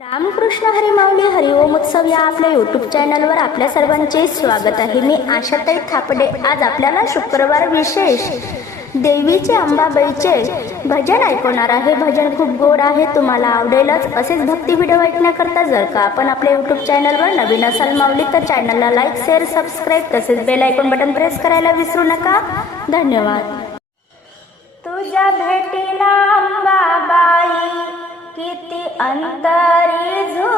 रामकृष्ण हरी माऊली हरिओम उत्सव या आपल्या यूट्यूब चॅनलवर आपल्या सर्वांचे स्वागत आहे. मी आशाताई थापडे. आज आपल्याला शुक्रवार विशेष देवीचे अंबाबाईचे भजन ऐकवणार आहे. भजन खूप गोड आहे. तुम्हाला आवडेलच. असेच भक्ती व्हिडिओ ऐकण्याकरता जर का आपण आपल्या यूट्यूब चॅनलवर नवीन असाल माऊली तर चॅनलला लाईक शेअर सबस्क्राईब तसेच बेल ऐकून बटन प्रेस करायला विसरू नका. धन्यवाद. तुझ्या भेटीला किती अंतरी झो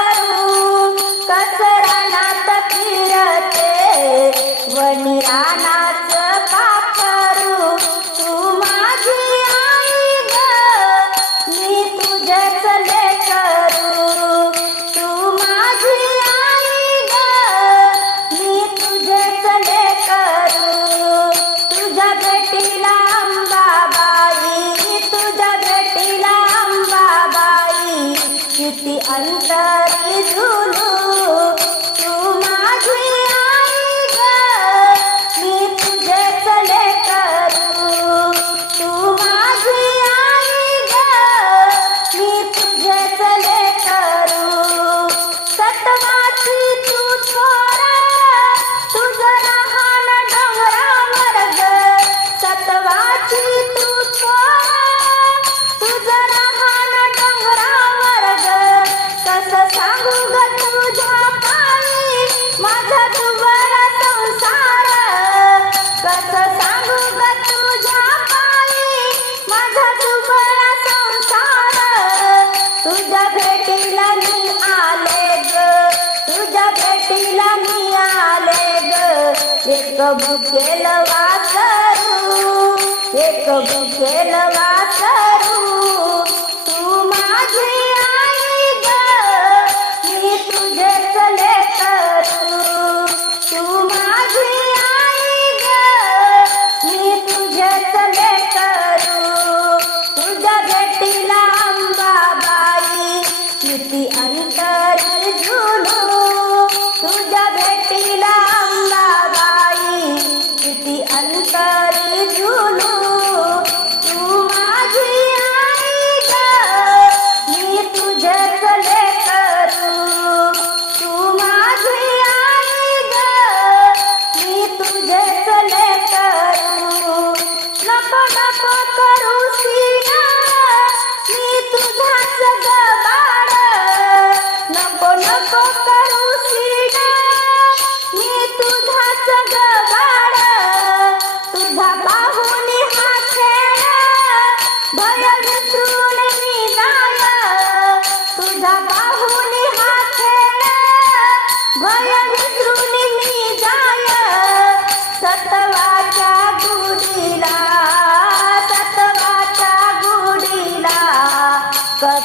ભૂકેલવા કરું એક ભૂકેલવા કરું.